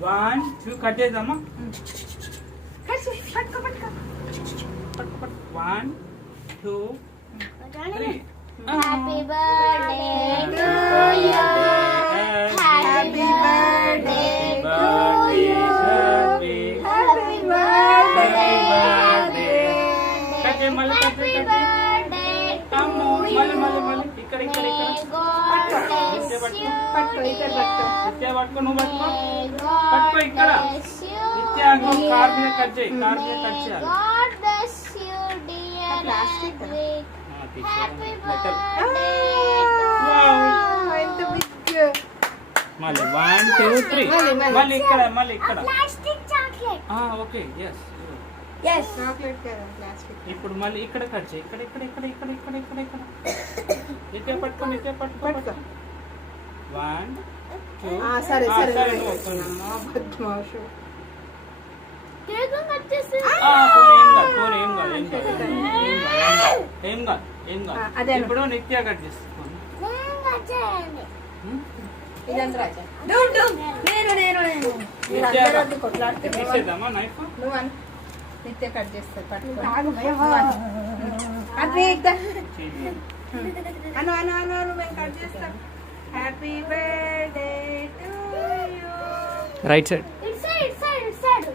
1 2 cut చేద్దామా? 1 2 3. Happy birthday to you happy birthday to you happy birthday cut చేయి మళ్ళీ cut చేయి అమ్మో మళ్ళీ ఇక్కడ పట్టుకో నువ్వు పట్టుకో ఇక్కడ నిత్య కార్ మీద కట్ చేయి చేయాలి హ్యాపీ బర్త్డే మళ్ళీ 1 2 3 మళ్ళీ ఇక్కడ plastic chocolate okay yes chocolate కదా ప్లాస్టిక్. ఇప్పుడు మళ్ళీ ఇక్కడ కట్ చేయి ఇక్కడ నిత్య పట్టుకో 1 2 సరే కేక్ కట్ చేసి ఏం కాదు అదే ఇప్పుడు నిత్య కట్ చేస్తాను నేను కట్ చేయండి ఇదంతా రాజా నేను తీసేద్దామా నైఫ్ నువ్వు నిత్య కట్ చేస్తారు పట్టుకో అను మేము కట్ చేస్తాం. Happy birthday to you. Right side it side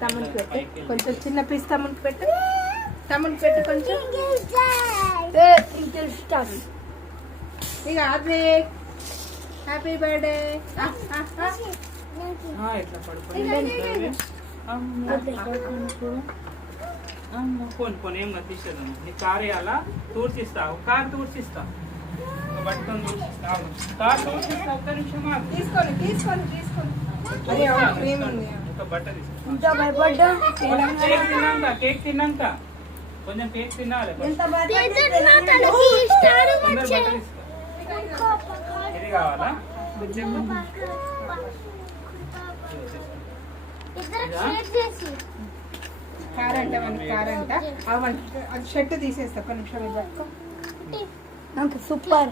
తమ్ముడికి పెట్టు కొంచెం చిన్న పీస్ తమ్ముడికి పెట్టు కొంచెం ఇక హ్యాపీ బర్త్డే ఇట్లా పడుకోండి పోనీ ఏం కాదు తీసేద్దాము నీ కారు అలా తూర్చిస్తా కారు తూర్చిస్తా పట్టుకొని తూర్చిస్తా కారు తూర్చిస్తా ఒక్క నిమిషం తీసుకొని అదే క్రీమ్ ఉంది. ఒక బట్ట తీసుకో కేక్ తిన్నాక కొంచెం కేక్ తినాలి తొందర బట్ట తీసుకో ఇది కావాలా కారంట అది షర్ట్ తీసేస్తా. 1 నిమిషం పట్టుకో. సూపర్